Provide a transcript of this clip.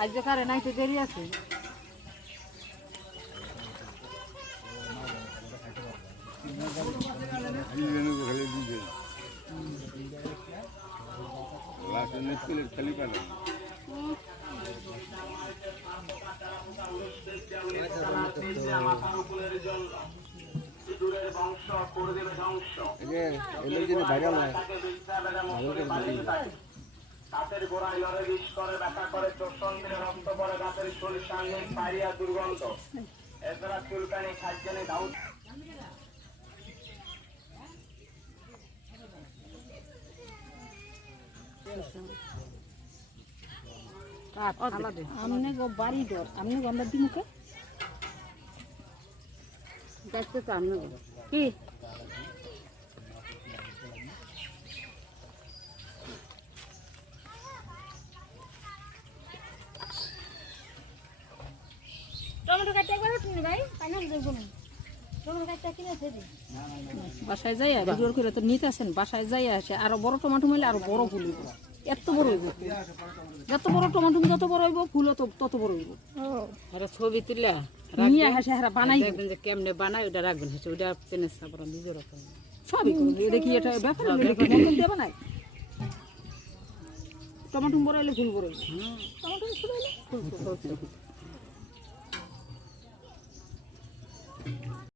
আজ যে কারে নাই তো দেরি আছে খালি পারে গাছের গোড়ায় লড়ে বিষ করে ব্যথা করে চোষন্ত্রে রক্ত পরে গাছের শোল সামনে পাইয়া দুর্গন্ধ এছাড়া চুলকানি খাদ্যনে দাউদ আমনে গো বাড়ি ডর আমনে গো আমরা দিমুকে দেখতে তো আমনে গো কি টমেটো কাটতে একবার উঠুন ভাই ফাইনাল দেব না টমেটো কাটতে কিনে ফেলি বাসায় যাই ভিডিও করে তো নিতে আসেন বাসায় যাই আসে আরো বড় টমেটো মিলে আরো বড় ফুল হইব এত বড় হইব যত বড় টমেটো যত বড় হইব ফুল তত বড় হইব আর ছবি তুললা নিয়ে আসে হারা বানাই দেখবেন যে কেমনে বানায় ওটা রাখবেন ওটা পেনের সাবরা নিজে রাখবেন সবই দেখি এটা ব্যাপার দেবে না টমেটো বড় হইলে ফুল বড় হইব টমেটো ছোট হইলে ফুল